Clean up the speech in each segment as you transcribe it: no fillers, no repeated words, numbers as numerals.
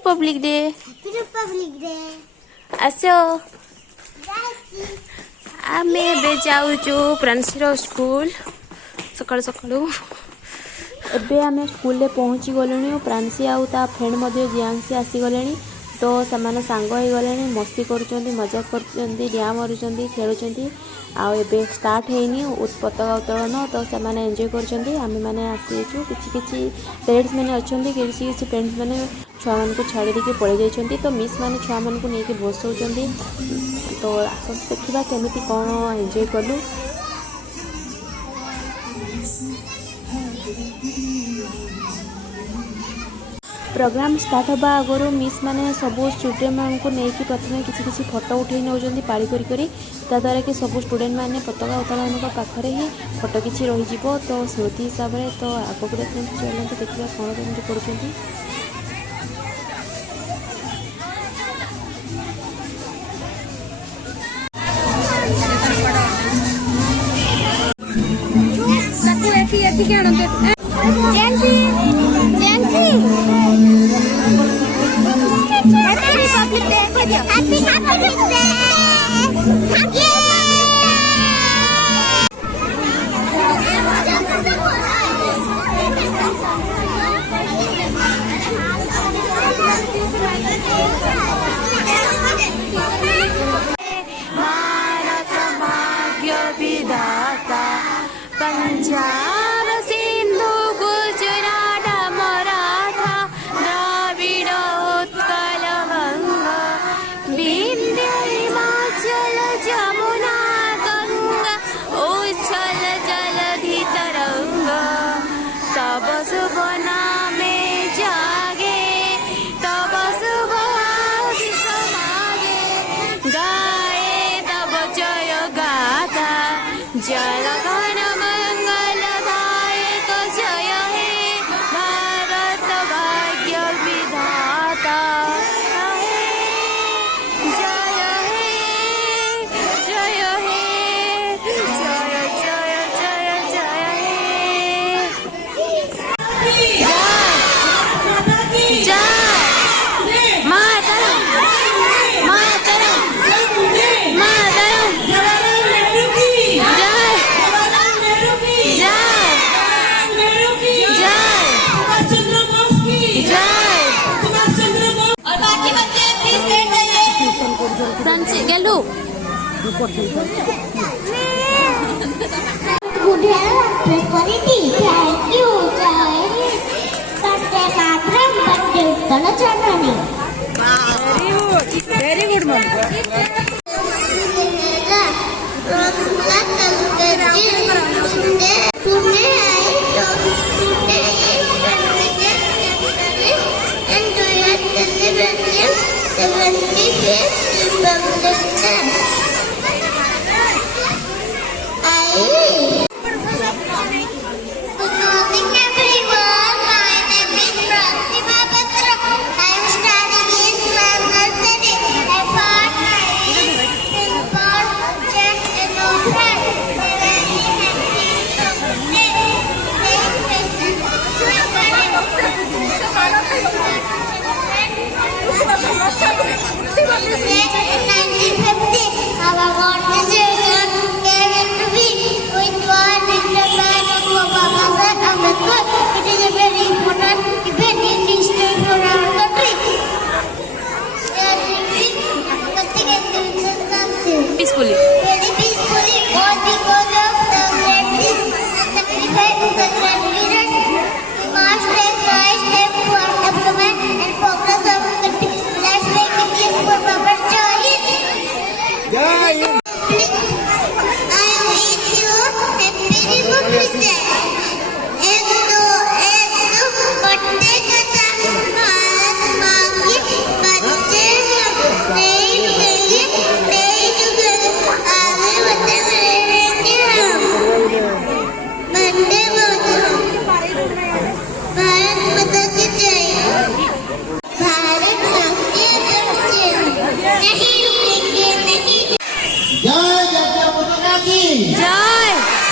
Republic day. आसो आमे बे जाऊचु प्रांशीर school सकाळु सकाळु एबे आमे स्कूल ले पहुँची गलुनी। प्रांशी आउ ता फ्रेंड मध्ये जियांसी आसी गलेनी। तो सेमाने सांग हो गलेनी, मस्ती करूचंती, मजाक करूचंती, डिया मारुचंती, खेलुचंती। आउ एबे स्टार्ट हेनी पताका उत्तोलन। तो सेमाने एंजॉय करूचंती। आमे माने आसीचु किछि किछि पेरेंट्स माने अछंती, किछि किछि पेरेंट्स माने छुआ मान को छाड़ी देके पळै जाइछंती। तो मिस माने छुआ मान को नेकी बसौचंती। तो आसो देखिबा केमिति कोन एंजॉय कलु। प्रोग्राम स्टार्ट होगा आगु मिस माने सबू स्टूडेंट मान को लेकिन प्रथम किसी फोटो उठे नौकरी पाड़ी करी द्वारा कि सब स्टूडेंट माने पताका उत्तोलन पाखे ही फोटो किसी रही तो स्मृति हिसाब से। तो आगक देखते चलते देखा कौन केमती करुँच। भारत भाग्य विधाता पंजाब सिंधु गुजरात मराठा द्राविड़ उत्कल बंगा विंध्य हिमाचल जमुना गंगा उच्छल जलधि तरंगा तब शुभ नामे जागे तब शुभ आशीष मागे गाए तब जय गाथा जल गण मंगलदायक जय हे भारत भाग्य विधाता हे जय हे जय हे जय जय जय जय हे जय मातरम मातरम मातरम गेलू very good peacefully. Very peacefully, all because of the great sacrifice of the grand leaders. We must take right step toward development and progress of the country. Let's make it easy for Baba Jai. I am with you and very much with them. बट्टे कथा भारत माँ की बच्चे नहीं गए नहीं जुगे आगे बच्चे रहेंगे हम बंदे मातरम भारत माता की जय भारत सबके बच्चे नहीं रुकेंगे नहीं। जय जातीय पताका की जय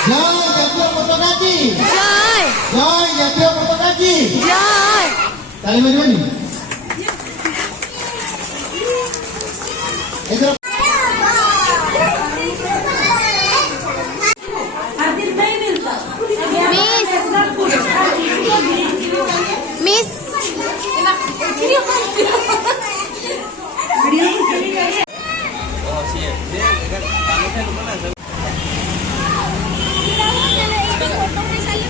जय जातीय पताका की जय जय जातीय पताका की जय ताली बजाओ। इधर मिस